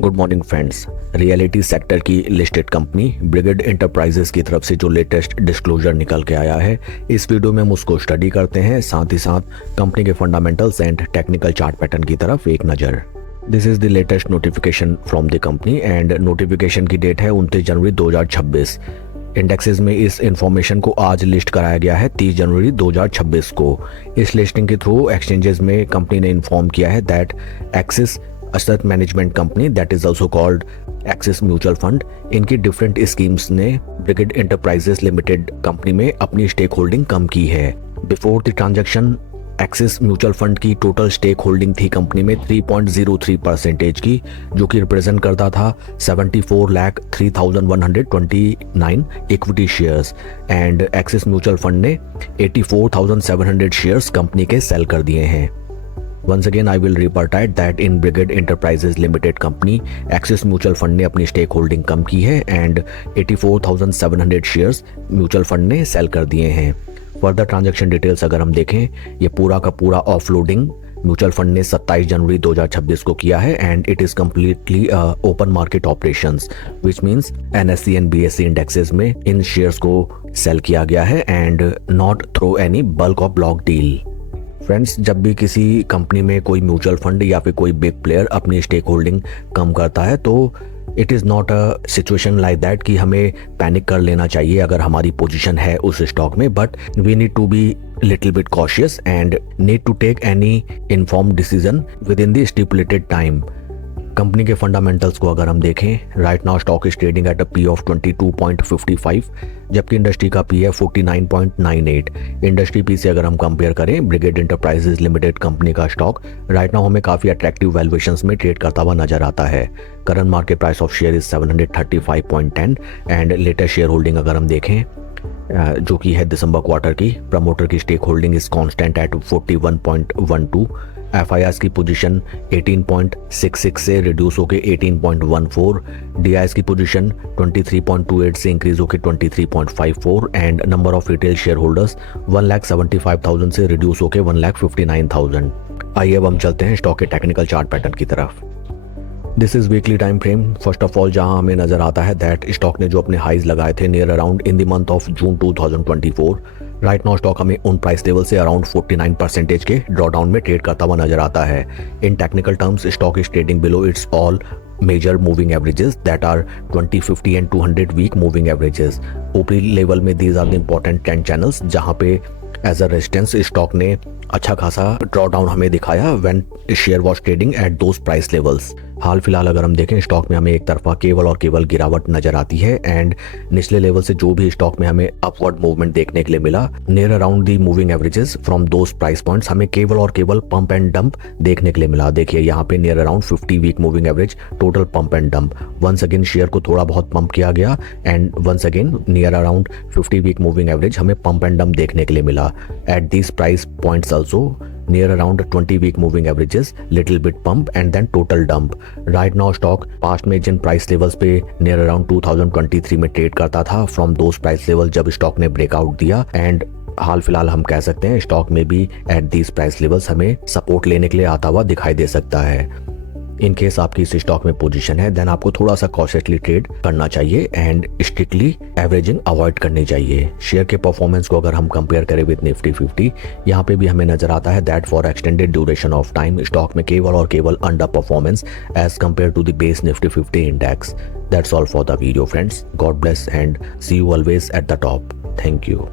Good morning friends. Reality sector की listed company brigade enterprises की तरफ से जो लेटेस्ट डिस्क्लोजर निकल के आया है, इस वीडियो में हम उसको स्टडी करते हैं, साथ ही साथ कंपनी के fundamentals and technical chart pattern की तरफ एक नज़र। This is the latest notification from the company and notification की डेट है 29 जनवरी 2026। इंडेक्सेस में इस इंफॉर्मेशन को आज लिस्ट कराया गया है 30 जनवरी 2026 को। इस लिस्टिंग के थ्रू एक्सचेंजेस में कंपनी ने इन्फॉर्म किया है that axis asset management company that is also called axis mutual fund, इनकी डिफरेंट स्कीम्स ने ब्रिगेड एंटरप्राइजेस लिमिटेड कंपनी में अपनी स्टेक होल्डिंग कम की है। Before the transaction axis mutual fund की टोटल स्टेक होल्डिंग थी कंपनी में 3.03% की, जो कि रिप्रेजेंट करता था 74,03,129 equity shares and axis mutual fund ने 84,700 शेयर्स कंपनी के सेल कर दिए हैं। Once again, I will reiterate that in Brigade Enterprises Limited Company, Axis Mutual Fund ने अपनी स्टेक होल्डिंग कम की है एंड 84,700 शेयर्स म्यूचुअल फंड ने सेल कर दिए हैं। फर्दर ट्रांजैक्शन डिटेल्स अगर हम देखें, ये पूरा का पूरा ऑफलोडिंग म्यूचुअल फंड ने 27 जनवरी 2026 को किया है and it is completely open market operations, which means NSE and BSE indexes में इन शेयर्स को सेल किया गया है and not through any bulk of block deal. Friends, जब भी किसी कंपनी में कोई म्यूचुअल फंड या फिर कोई बिग प्लेयर अपनी स्टेक होल्डिंग कम करता है तो it is not a situation like that कि हमें पैनिक कर लेना चाहिए अगर हमारी पोजीशन है उस स्टॉक में, but we need to be little bit cautious and need to take any informed decision within the stipulated time. Company के फंडामेंटल्स को अगर हम देखें, right now stock is trading at a P of 22.55, जबकि industry का P है 49.98। Industry P से अगर हम कंपेयर करें, ब्रिगेड एंटरप्राइजेस लिमिटेड कंपनी का स्टॉक राइट नाउ हमें काफ़ी अट्रैक्टिव वैल्यूएशंस में ट्रेड करता हुआ नजर आता है। Current market price of share is 735.10 and latest share holding अगर हम देखें जो कि है दिसंबर क्वार्टर की, प्रमोटर की stake holding is constant at 41.12। FIRs की पोजीशन 18.66 से रिड्यूस होकर 18.14, DIs की पोजीशन 23.28 से इंक्रीज होकर 23.54 and number of retail share holders 1,75,000 से रिड्यूस होकर 1,59,000। आइए अब हम चलते हैं स्टॉक के टेक्निकल चार्ट पैटर्न की तरफ। This is weekly time frame. First of all जहां हमें नजर आता है दैट स्टॉक ने जो अपने हाइज लगाए थे near around in the month of June 2024, right now stock हमें उन प्राइस लेवल से अराउंड 49% के ड्रॉडाउन में ट्रेड करता हुआ नजर आता है। In technical terms stock is trading below its all major moving averages that are 20, 50 and 200 week moving averages. ऊपरी लेवल में these are the important trend channels जहां पे एज अ रेजिस्टेंस स्टॉक ने अच्छा खासा ड्रॉडाउन हमें दिखाया when share was trading at those price levels. हाल फिलहाल अगर हम देखें, स्टॉक में हमें एक तरफा केवल और केवल गिरावट नजर आती है एंड निचले लेवल से जो भी स्टॉक में हमें अपवर्ड मूवमेंट देखने के लिए मिला near around the moving averages from those price points, हमें केवल और केवल पंप एंड डंप देखने के लिए मिला। देखिए यहाँ पे near around 50 week moving average, total pump and dump. Once again share को थोड़ा बहुत पंप किया गया and once again near around 50 week moving average हमें पंप एंड डंप देखने के लिए मिला। At this price points also near around 20 week moving averages, little bit pump and then total dump. Right now stock past में जिन price levels पे near around 2023 में trade करता था, फ्रॉम दोज प्राइस लेवल जब स्टॉक ने breakout दिया and हाल फिलहाल हम कह सकते हैं स्टॉक में भी एट दीज प्राइस लेवल्स हमें सपोर्ट लेने के लिए आता हुआ दिखाई दे सकता है। इन केस आपकी इस स्टॉक में पोजीशन है देन आपको थोड़ा सा कॉशियसली ट्रेड करना चाहिए एंड स्ट्रिक्टली एवरेजिंग अवॉइड करनी चाहिए। शेयर के परफॉर्मेंस को अगर हम कंपेयर करें विद निफ्टी 50, यहाँ पे भी हमें नजर आता है that for extended duration of time stock में केवल और केवल under performance as compare to the base Nifty 50 index. That's all for the video friends. God bless and see you always at the top. Thank you.